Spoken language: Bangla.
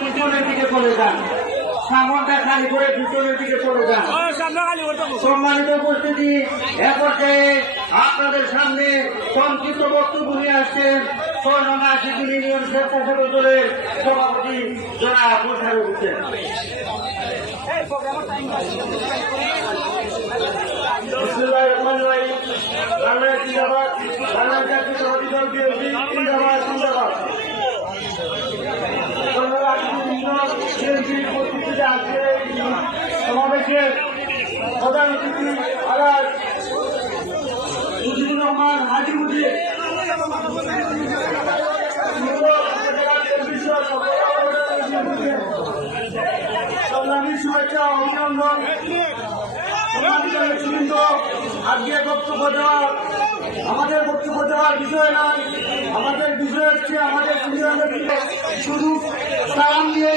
পিছনের দিকে চলে যান, সামনটা খালি করে পিছনের দিকে চলে যান। সম্মানিত উপস্থিতি, এ পর্যায়ে আপনাদের সামনে সংক্ষিপ্ত বক্তব্য নিয়ে আসছেন ৬ নং আশিক ইউনিয়ন স্বেচ্ছাসেবক দলের সভাপতি জনাব মোশাররফ হোসেন। বিসমিল্লাহির রহমানির রহিম। বাংলাদেশ জিন্দাবাদ, বাংলাদেশ জাতীয়তাবাদী দল বিএনপি জিন্দাবাদ জিন্দাবাদ। সমাবেশের প্রধান অতিথি আলাজ মুজিবুর রহমান হাজী মুজিব, সংগ্রামী শুভেচ্ছা অভিনন্দন। আজকে বক্তব্য দেওয়ার আমাদের বক্তব্য দেওয়ার বিষয় নয়, আমাদের বিষয় হচ্ছে আমাদের শুধু সালাম দিয়ে